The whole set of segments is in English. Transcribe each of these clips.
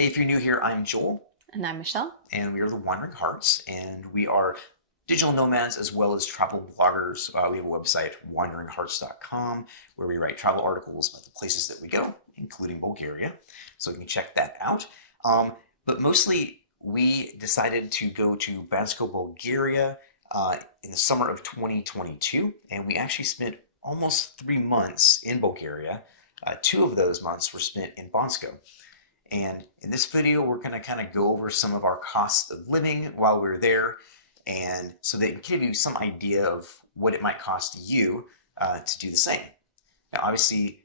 Hey, if you're new here, I'm Joel, And I'm Michelle. and we are the Wandering Hearts, and we are digital nomads as well as travel bloggers. We have a website, wanderinghearts.com, where we write travel articles about the places that we go, including Bulgaria. So you can check that out. But mostly, we decided to go to Bansko Bulgaria in the summer of 2022, and we actually spent almost 3 months in Bulgaria. 2 of those months were spent in Bansko. And in this video, we're going to kind of go over some of our costs of living while we're there, and so they can give you some idea of what it might cost you to do the same. Now, obviously,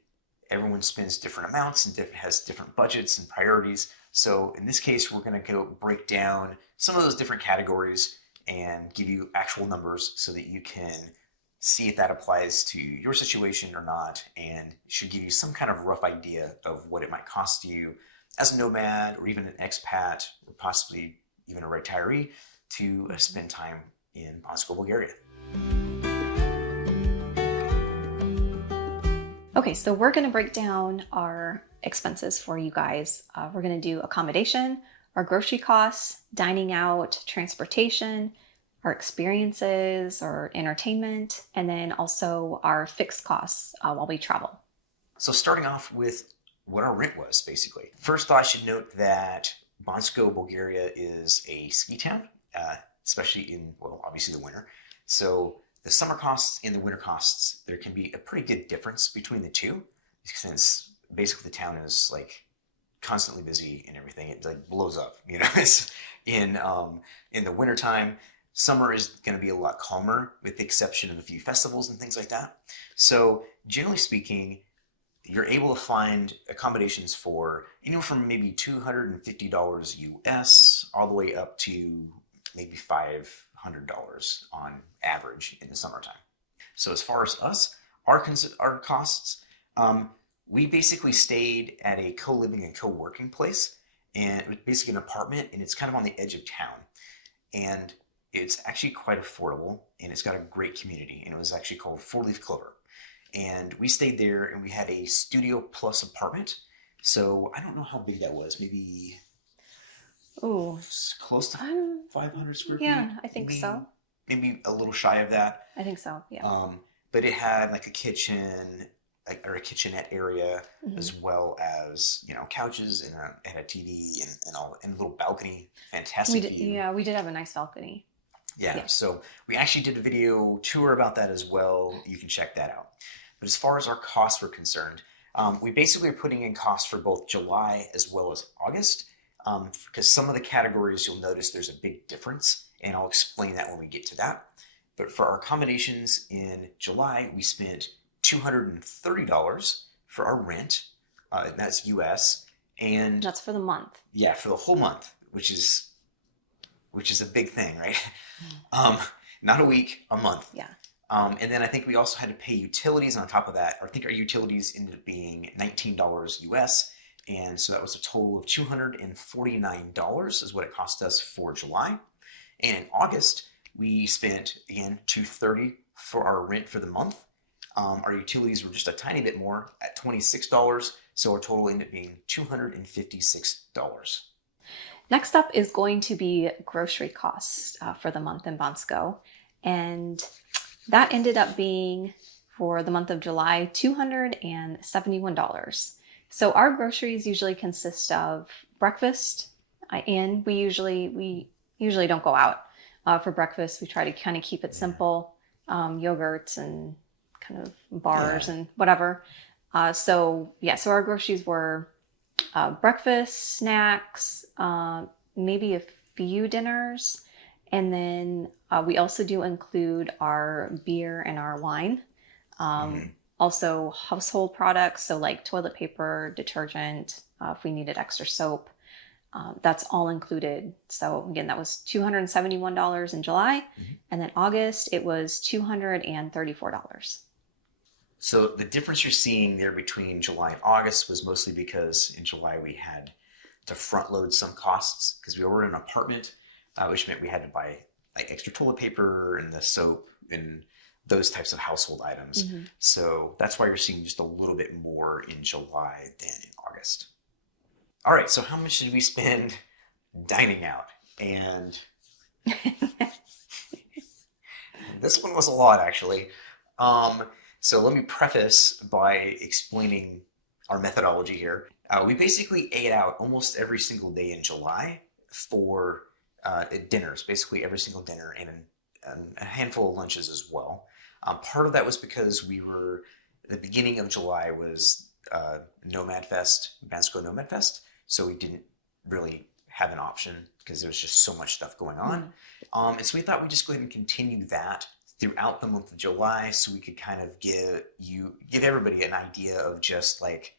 everyone spends different amounts and has different budgets and priorities. So in this case, we're going to go break down some of those different categories and give you actual numbers so that you can see if that applies to your situation or not, and it should give you some kind of rough idea of what it might cost you as a nomad or even an expat or possibly even a retiree to spend time in Bansko, Bulgaria. Okay, so we're going to break down our expenses for you guys. We're going to do accommodation, our grocery costs, dining out, transportation, our experiences or entertainment, and then also our fixed costs while we travel. So starting off with what our rent was, basically. First, I should note that Bansko, Bulgaria is a ski town, especially in, well, obviously the winter. So the summer costs and the winter costs, there can be a pretty good difference between the two, since basically the town is like constantly busy and everything. It like blows up, you know. It's in the wintertime, summer is going to be a lot calmer, with the exception of a few festivals and things like that. So generally speaking, you're able to find accommodations for anywhere from maybe $250 US all the way up to maybe $500 on average in the summertime. So as far as us, our costs, we basically stayed at a co-living and co-working place, and it was basically an apartment, and it's kind of on the edge of town. And it's actually quite affordable, and it's got a great community, and it was actually called Four Leaf Clover. And we stayed there, and we had a studio plus apartment. So I don't know how big that was. Maybe Ooh, close to 500 square feet. yeah, I think so. Maybe a little shy of that. I think so, yeah. But it had like a kitchen, or a kitchenette area, as well as, you know, couches and a TV and a little balcony. Fantastic view. Yeah, we did have a nice balcony. Yeah, so we actually did a video tour about that as well. You can check that out. But as far as our costs were concerned, we basically are putting in costs for both July as well as August, because some of the categories you'll notice there's a big difference, and I'll explain that when we get to that. But for our accommodations in July, we spent $230 for our rent, and that's US, and That's for the month. yeah, for the whole month, which is a big thing, right? Not a week, a month. Yeah. And then I think we also had to pay utilities on top of that. I think our utilities ended up being $19 US. And so that was a total of $249 is what it cost us for July. And in August, we spent, again, $230 for our rent for the month. Our utilities were just a tiny bit more at $26. So our total ended up being $256. Next up is going to be grocery costs for the month in Bansko. And that ended up being, for the month of July, $271. So our groceries usually consist of breakfast, and we usually don't go out for breakfast. We try to kind of keep it simple, yogurts and kind of bars and whatever. So our groceries were breakfast, snacks, maybe a few dinners, and then we also do include our beer and our wine. Also household products, so like toilet paper, detergent, if we needed extra soap, that's all included. So again, that was $271 in July, and then August it was $234. So the difference you're seeing there between July and August was mostly because in July we had to front load some costs because we were in an apartment, which meant we had to buy like extra toilet paper and the soap and those types of household items. So that's why you're seeing just a little bit more in July than in August. All right, so how much did we spend dining out? And this one was a lot, actually. Um, so let me preface by explaining our methodology here. We basically ate out almost every single day in July for dinners, basically every single dinner, and a handful of lunches as well. Part of that was because the beginning of July was Nomad Fest, Bansko Nomad Fest, so we didn't really have an option because there was just so much stuff going on. And so we thought we'd just go ahead and continue that throughout the month of July so we could kind of give everybody an idea of just like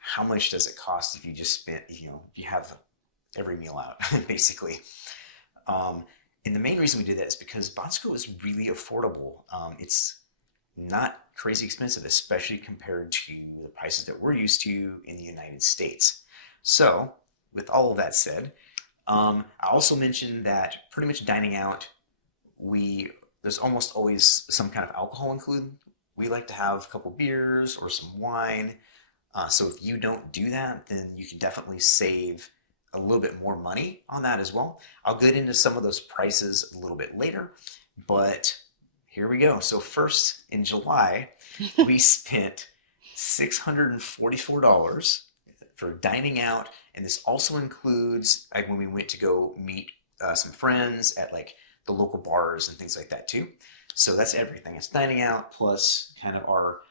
how much does it cost if you just spend, if you have every meal out, basically. And the main reason we did that is because Bansko is really affordable. It's not crazy expensive, especially compared to the prices that we're used to in the United States. So, with all of that said, I also mentioned that pretty much dining out, there's almost always some kind of alcohol included. We like to have a couple beers or some wine. So if you don't do that, then you can definitely save a little bit more money on that as well. I'll get into some of those prices a little bit later, but here we go. So first, in July, we spent $644 for dining out, and this also includes like when we went to go meet some friends at like the local bars and things like that too. So that's everything. It's dining out plus kind of our,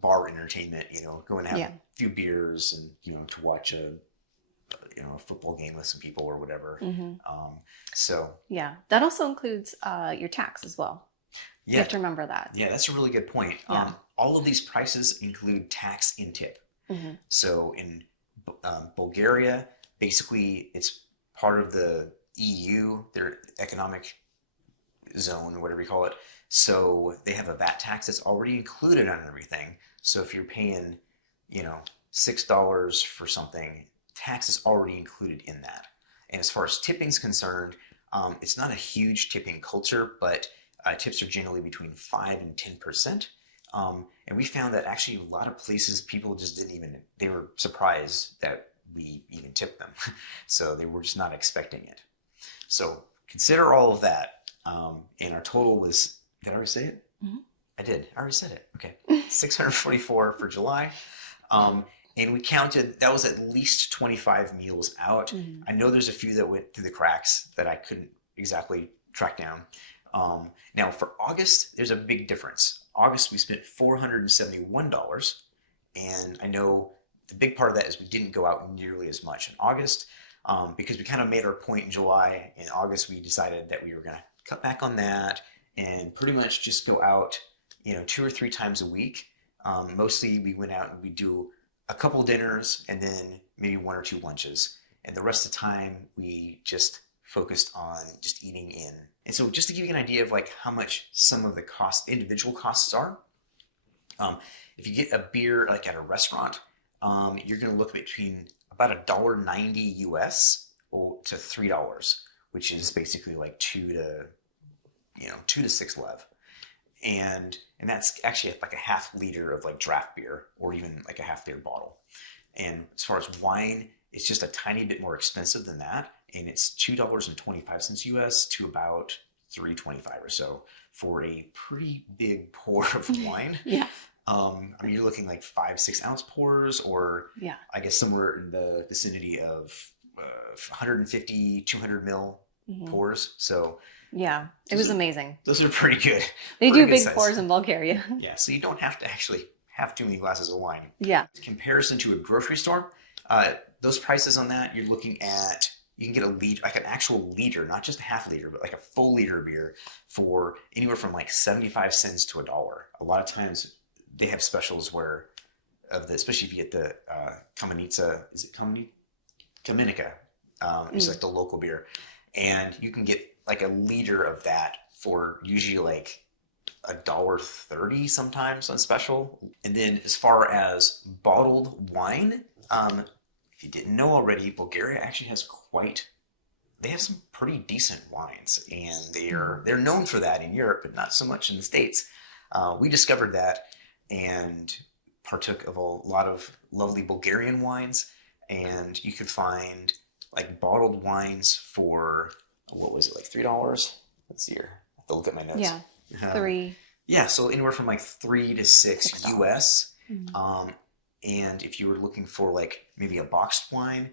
bar entertainment, going to have a few beers and, to watch a football game with some people or whatever. Yeah, that also includes your tax as well. You have to remember that. Yeah, that's a really good point. All of these prices include tax and tip. So in Bulgaria, basically it's part of the EU, their economic zone or whatever you call it. So they have a VAT tax that's already included on everything. So if you're paying, $6 for something, tax is already included in that. And as far as tipping is concerned, it's not a huge tipping culture, but tips are generally between 5 and 10%. And we found that actually a lot of places people just they were surprised that we even tipped them. So they were just not expecting it. So consider all of that. And our total was, did I already say it? I did. I already said it. Okay. 644 for July. And we counted, that was at least 25 meals out. I know there's a few that went through the cracks that I couldn't exactly track down. Now for August, there's a big difference. August, we spent $471. And I know the big part of that is we didn't go out nearly as much in August because we kind of made our point in July. In August, we decided that we were going to cut back on that and pretty much just go out, 2 or 3 times a week. Mostly we went out and we do a couple dinners and then maybe 1 or 2 lunches. And the rest of the time we just focused on just eating in. And so just to give you an idea of like how much some of the individual costs are, if you get a beer like at a restaurant, you're going to look between about $1.90 US to $3, which is basically like 2 to 6 lev. And that's actually like a half liter of like draft beer or even like a half liter bottle. And as far as wine, it's just a tiny bit more expensive than that. And it's $2.25 US to about $3.25 or so for a pretty big pour of wine. You're looking like 5-6 ounce pours, or I guess somewhere in the vicinity of 150, 200 mil pours. So it was amazing. Those are pretty good. They do big pours in Bulgaria. So you don't have to actually have too many glasses of wine. In comparison to a grocery store, those prices on that, you're looking at, you can get a liter, like an actual liter, not just a half liter, but like a full liter of beer for anywhere from like 75 cents to $1. A lot of times they have specials where, especially if you get the Kamenitsa, is it Kamenika? It's like the local beer. And you can get like a liter of that for usually like $1.30 sometimes on special. And then as far as bottled wine, if you didn't know already, Bulgaria actually has they have some pretty decent wines, and they're known for that in Europe, but not so much in the States. We discovered that and partook of a lot of lovely Bulgarian wines. and you could find like bottled wines for, what was it, like $3? Let's see here. I have to look at my notes. Yeah, Um, 3, yeah, so anywhere from like 3 to 6 $6. US. Mhm. And if you were looking for like maybe a boxed wine,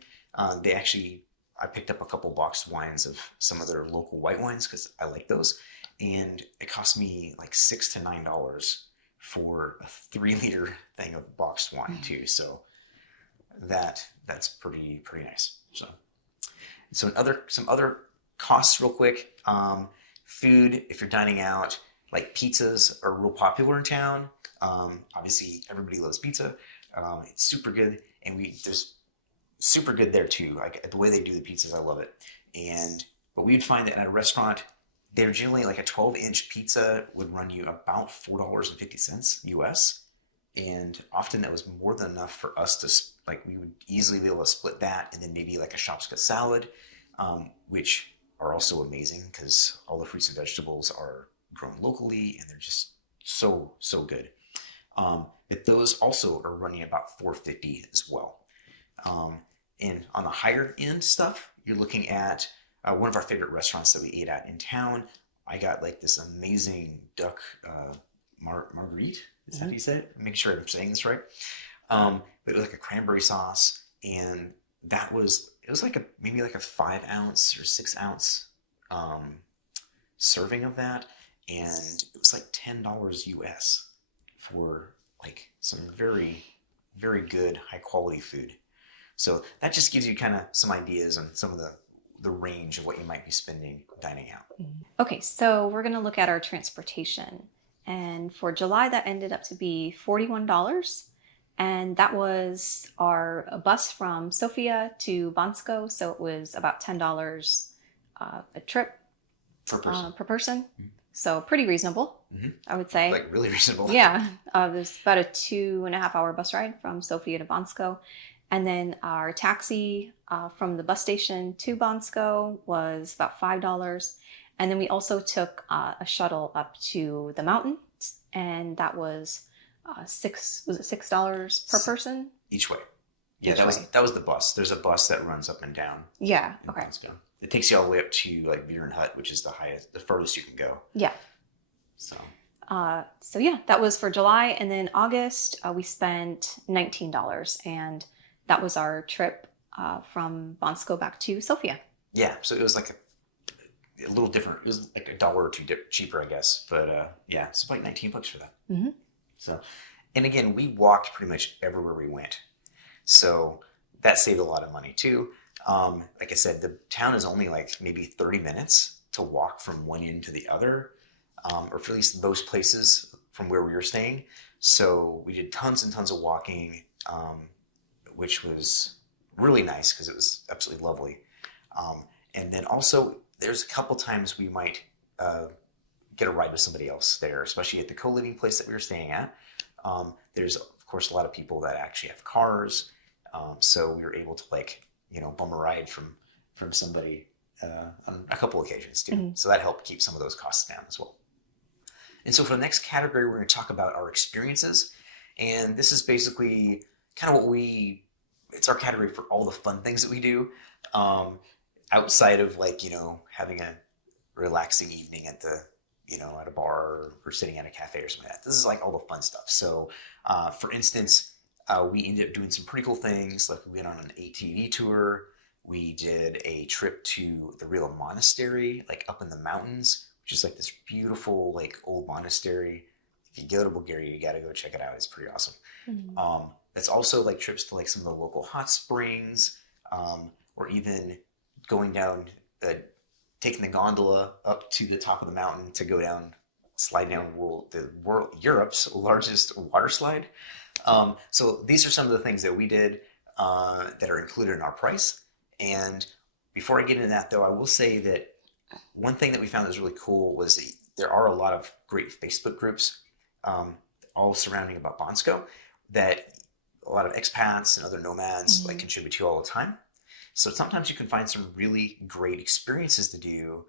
they actually, I picked up a couple boxed wines of some of their local white wines because I like those. And it cost me like $6 to $9 for a 3 liter thing of boxed wine too. So that's pretty nice. So some other costs real quick. Food, if you're dining out, like pizzas are real popular in town. Obviously, everybody loves pizza. It's super good, and there's super good there too. Like the way they do the pizzas, I love it. But we'd find that at a restaurant, they're generally like a 12-inch pizza would run you about $4.50 US, and often that was more than enough for us to like we would easily be able to split that, and then maybe like a shopska salad, which are also amazing because all the fruits and vegetables are grown locally and they're just so good. But those also are running about $4.50 as well. And on the higher end stuff, you're looking at one of our favorite restaurants that we ate at in town. I got like this amazing duck marguerite. Is that how you say it? Make sure I'm saying this right. But it was like a cranberry sauce, and it was like maybe like a 5 ounce or 6 ounce serving of that, and it was like $10 US for like some very, very good high quality food. So that just gives you kind of some ideas on some of the range of what you might be spending dining out. Okay, so we're going to look at our transportation. And for July, that ended up to be $41. And that was our bus from Sofia to Bansko. So it was about $10 a trip Per person. per person. So pretty reasonable, I would say. Like really reasonable. Yeah, there's about a 2.5 hour bus ride from Sofia to Bansko. And then our taxi from the bus station to Bansko was about $5. And then we also took a shuttle up to the mountains, and that was $6 per person? Each way. Yeah, Each that was the bus. There's a bus that runs up and down. Yeah, in okay. Bansko. It takes you all the way up to like Viren Hut, which is the furthest you can go. Yeah. So yeah, that was for July. And then August, we spent $19. And that was our trip from Bansko back to Sofia. Yeah, so it was like a little different. It was like $1 or $2 cheaper, I guess. But yeah, it's like $19 for that. Mm-hmm. So, and again, we walked pretty much everywhere we went. So that saved a lot of money too. Like I said, the town is only like maybe 30 minutes to walk from one end to the other, or for at least those places from where we were staying. So we did tons and tons of walking, which was really nice because it was absolutely lovely. And then also there's a couple times we might get a ride with somebody else there, especially at the co-living place that we were staying at. There's of course a lot of people that actually have cars. So we were able to bum a ride from somebody on a couple occasions too. Mm-hmm. So that helped keep some of those costs down as well. And so for the next category, we're going to talk about our experiences. And this is basically kind of it's our category for all the fun things that we do outside of having a relaxing evening at at a bar or sitting at a cafe or something like that. This is like all the fun stuff. So for instance, we ended up doing some pretty cool things. Like we went on an ATV tour. We did a trip to the real monastery, like up in the mountains, which is like this beautiful, like old monastery. If you go to Bulgaria, you got to go check it out. It's pretty awesome. Mm-hmm. That's also like trips to like some of the local hot springs, or even going down, taking the gondola up to the top of the mountain to go down, slide down Europe's largest water slide. So these are some of the things that we did that are included in our price. And before I get into that, though, I will say that one thing that we found that was really cool was that there are a lot of great Facebook groups all surrounding about Bansko that a lot of expats and other nomads mm-hmm. Contribute to all the time. So sometimes you can find some really great experiences to do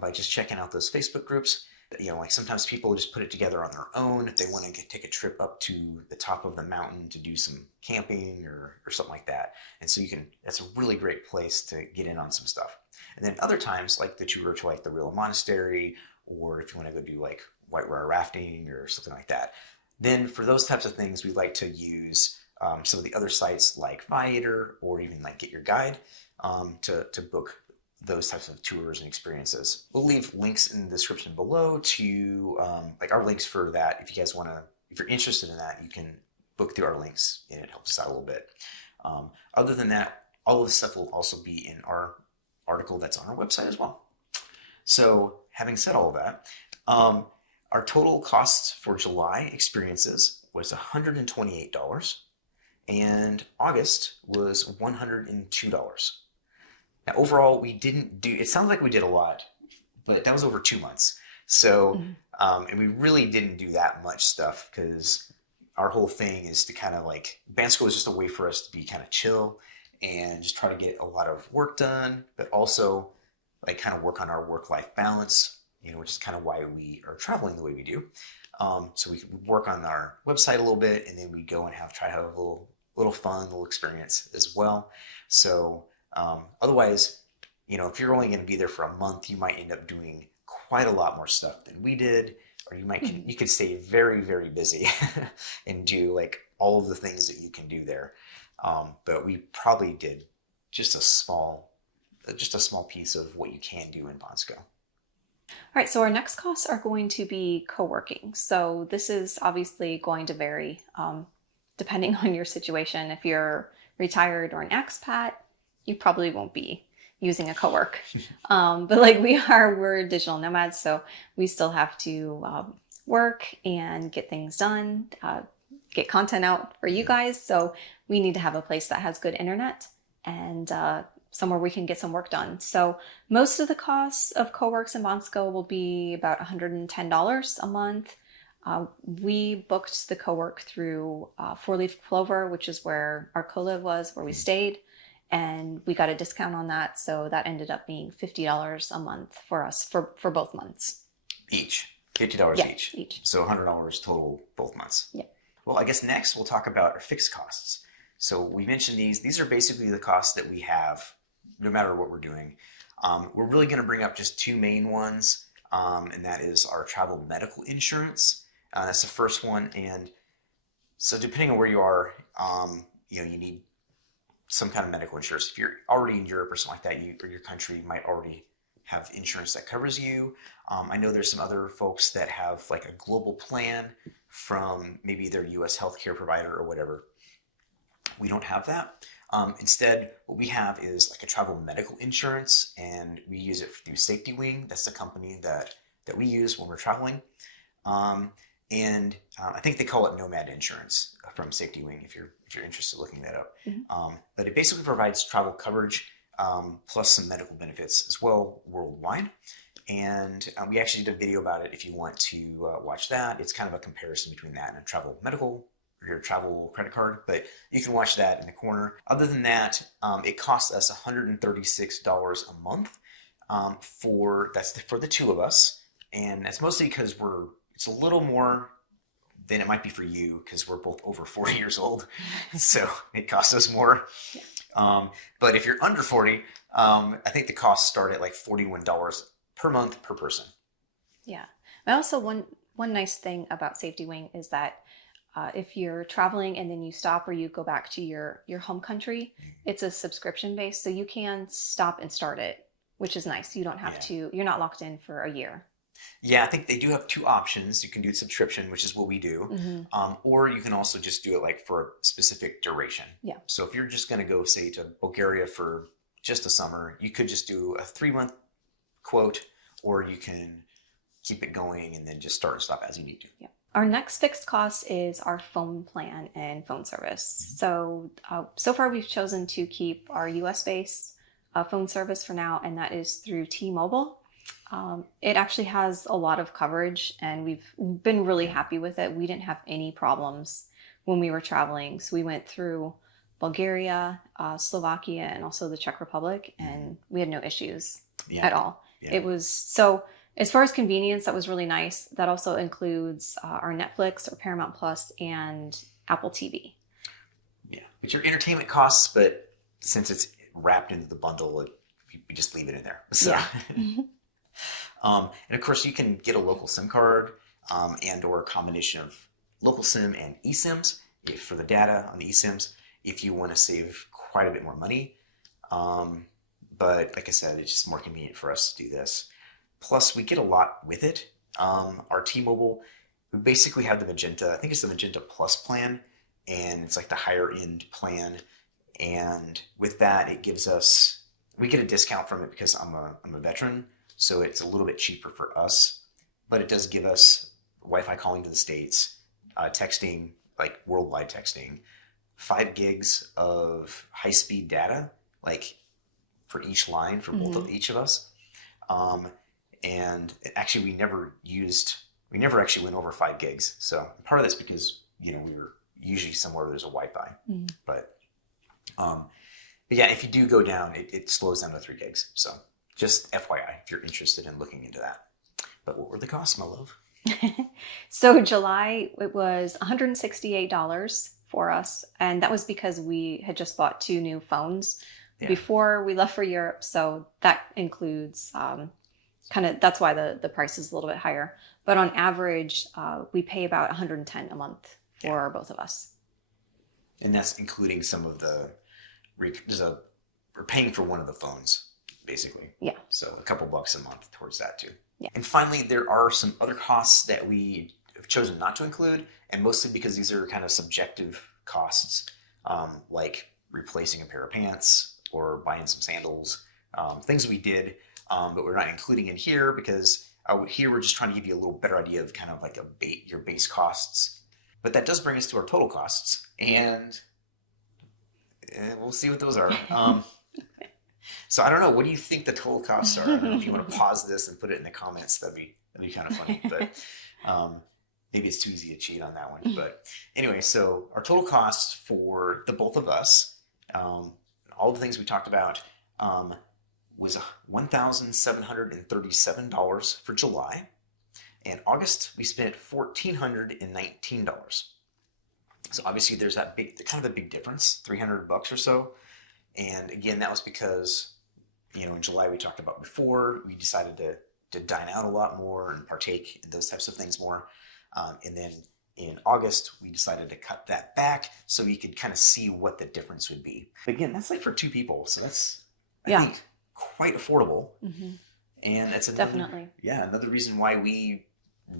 by just checking out those Facebook groups. You know, like sometimes people just put it together on their own if they want to take a trip up to the top of the mountain to do some camping or something like that. And so that's a really great place to get in on some stuff. And then other times, like the tour to like the real monastery, or if you want to go do like whitewater rafting or something like that, then for those types of things, we like to use some of the other sites like Viator or even like Get Your Guide to book those types of tours and experiences. We'll leave links in the description below to like our links for that. If you guys want to, if you're interested in that, you can book through our links and it helps us out a little bit. Other than that, all of this stuff will also be in our article that's on our website as well. So having said all of that, our total costs for July experiences was $128 and August was $102. Now, overall, we didn't do, it sounds like we did a lot, but that was over 2 months. So, and we really didn't do that much stuff because our whole thing is to kind of like, Bansko is just a way for us to be kind of chill and just try to get a lot of work done, but also like kind of work on our work-life balance, you know, which is kind of why we are traveling the way we do. So we can work on our website a little bit and then we go and try to have a little fun, little experience as well. So, otherwise, you know, if you're only going to be there for a month, you might end up doing quite a lot more stuff than we did, or you could stay very, very busy and do like all of the things that you can do there. But we probably did just a small piece of what you can do in Bansko. All right, so our next costs are going to be co-working. So this is obviously going to vary depending on your situation. If you're retired or an expat, you probably won't be using a co-work. But like we're digital nomads, so we still have to work and get things done, get content out for you guys. So we need to have a place that has good internet and somewhere we can get some work done. So most of the costs of co-works in Bansko will be about $110 a month. We booked the co-work through Four Leaf Clover, which is where our co-live was, where we stayed. And we got a discount on that. So that ended up being $50 a month for us for both months. Each. $50 each. So $100 total both months. Yeah. Well, I guess next we'll talk about our fixed costs. So we mentioned these. These are basically the costs that we have no matter what we're doing. We're really going to bring up just two main ones, and that is our travel medical insurance. That's the first one. And so depending on where you are, you know, you need some kind of medical insurance. If you're already in Europe or something like that, or your country might already have insurance that covers you. I know there's some other folks that have like a global plan from maybe their US healthcare provider or whatever. We don't have that. Instead, what we have is like a travel medical insurance, and we use it through Safety Wing. That's the company that we use when we're traveling. And I think they call it Nomad insurance from Safety Wing if you're interested in looking that up. But it basically provides travel coverage plus some medical benefits as well worldwide. And we actually did a video about it if you want to watch that. It's kind of a comparison between that and a travel medical or your travel credit card, but you can watch that in the corner. Other than that, it costs us $136 a month for the two of us. And that's mostly because it's a little more than it might be for you because we're both over 40 years old. So it costs us more. Yeah. But if you're under 40, I think the costs start at like $41 per month per person. Yeah. And also one nice thing about Safety Wing is that if you're traveling and then you stop or you go back to your home country, it's a subscription based. So you can stop and start it, which is nice. You don't have to, you're not locked in for a year. Yeah, I think they do have two options. You can do subscription, which is what we do, or you can also just do it like for a specific duration. Yeah. So if you're just going to go, say, to Bulgaria for just the summer, you could just do a 3-month quote, or you can keep it going and then just start and stop as you need to. Yeah. Our next fixed cost is our phone plan and phone service. So far we've chosen to keep our US-based phone service for now, and that is through T-Mobile. It actually has a lot of coverage, and we've been really happy with it. We didn't have any problems when we were traveling. So we went through Bulgaria, Slovakia, and also the Czech Republic, and we had no issues at all. Yeah. As far as convenience, that was really nice. That also includes our Netflix or Paramount Plus and Apple TV. Yeah, which are entertainment costs, but since it's wrapped into the bundle, we just leave it in there. So, Yeah. and of course, you can get a local SIM card and or a combination of local SIM and eSIMs for the data on the eSIMs if you want to save quite a bit more money. But like I said, it's just more convenient for us to do this. Plus, we get a lot with it. Our T-Mobile, we basically have the Magenta, I think it's the Magenta Plus plan, and it's like the higher end plan. And with that, it gives us, we get a discount from it because I'm a veteran, so it's a little bit cheaper for us. But it does give us Wi-Fi calling to the States, texting, like worldwide texting, 5 gigs of high-speed data, like for each line for both of each of us. And actually, we never actually went over 5 gigs. So part of that's because, we were usually somewhere where there's a Wi-Fi. But yeah, if you do go down, it slows down to 3 gigs. So just FYI, if you're interested in looking into that. But what were the costs, my love? So July, it was $168 for us. And that was because we had just bought 2 new phones before we left for Europe. So that includes that's why the price is a little bit higher. But on average, we pay about $110 a month for both of us. And that's including some of we're paying for one of the phones, basically. Yeah. So a couple bucks a month towards that too. Yeah. And finally, there are some other costs that we have chosen not to include, and mostly because these are kind of subjective costs, like replacing a pair of pants or buying some sandals, things we did, but we're not including in here because here we're just trying to give you a little better idea of kind of like your base costs. But that does bring us to our total costs, and we'll see what those are. So I don't know. What do you think the total costs are? I don't know if you want to pause this and put it in the comments. That'd be kind of funny. But maybe it's too easy to cheat on that one. But anyway, so our total costs for the both of us, all the things we talked about, was $1,737 for July. In August, we spent $1,419. So obviously there's that kind of a big difference, $300 or so. And again, that was because, in July we talked about before, we decided to dine out a lot more and partake in those types of things more. And then in August, we decided to cut that back so we could kind of see what the difference would be. But again, that's like for 2 people. So that's, I think, quite affordable. And that's another reason why we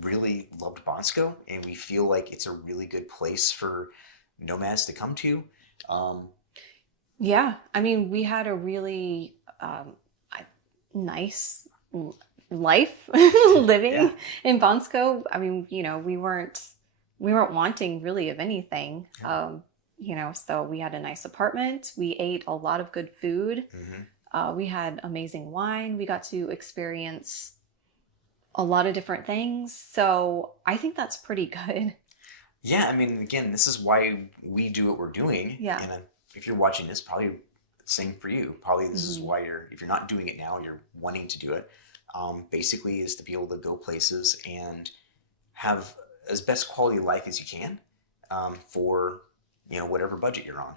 really loved Bansko, and we feel like it's a really good place for nomads to come to. Yeah, I mean, we had a really nice life living in Bansko. I mean, we weren't wanting really of anything. So we had a nice apartment. We ate a lot of good food. We had amazing wine. We got to experience a lot of different things. So I think that's pretty good. Yeah, I mean, again, this is why we do what we're doing. Yeah. And if you're watching this, probably same for you. Probably this is why if you're not doing it now, you're wanting to do it. Basically is to be able to go places and have as best quality life as you can for, whatever budget you're on.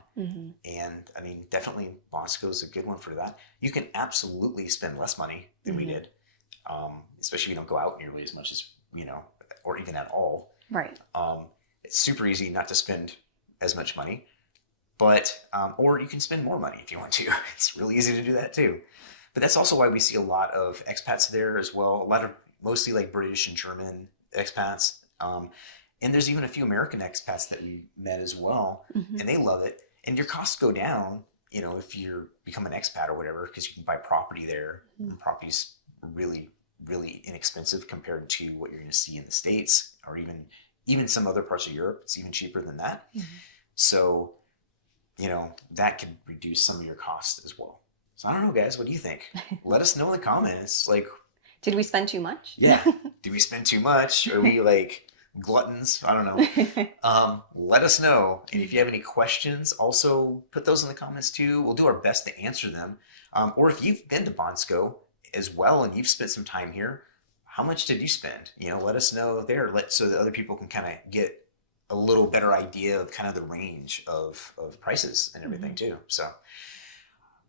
And I mean, definitely Bansko is a good one for that. You can absolutely spend less money than we did, especially if you don't go out nearly as much as, or even at all. Right. It's super easy not to spend as much money. But, or you can spend more money if you want to. It's really easy to do that too. But that's also why we see a lot of expats there as well. A lot of mostly like British and German expats. And there's even a few American expats that we met as well. And they love it. And your costs go down, if you become an expat or whatever, because you can buy property there. And property's really, really inexpensive compared to what you're going to see in the States or even some other parts of Europe. It's even cheaper than that. So, that could reduce some of your costs as well. So I don't know, guys, what do you think? Let us know in the comments. Like, did we spend too much? Yeah. Did we spend too much? Are we like gluttons? I don't know. Let us know. And if you have any questions, also put those in the comments too. We'll do our best to answer them. Or if you've been to Bansko as well and you've spent some time here, how much did you spend? Let us know there. So that other people can kind of get a little better idea of kind of the range of prices and everything too. So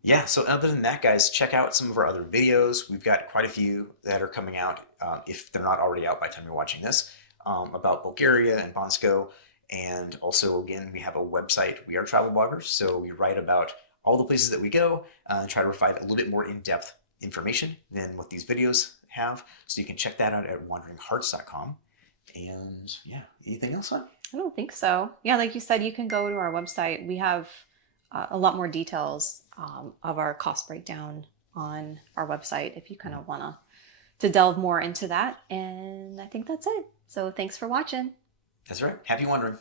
yeah, so other than that, guys, check out some of our other videos. We've got quite a few that are coming out, if they're not already out by the time you're watching this, about Bulgaria and Bansko. And also, again, we have a website. We are travel bloggers, so we write about all the places that we go and try to provide a little bit more in-depth information than what these videos have. So you can check that out at wanderinghartz.com. And yeah, anything else, huh? I don't think so. Yeah, like you said, you can go to our website. We have a lot more details of our cost breakdown on our website if you kind of want to delve more into that. And I think that's it. So thanks for watching. That's right. Happy wandering.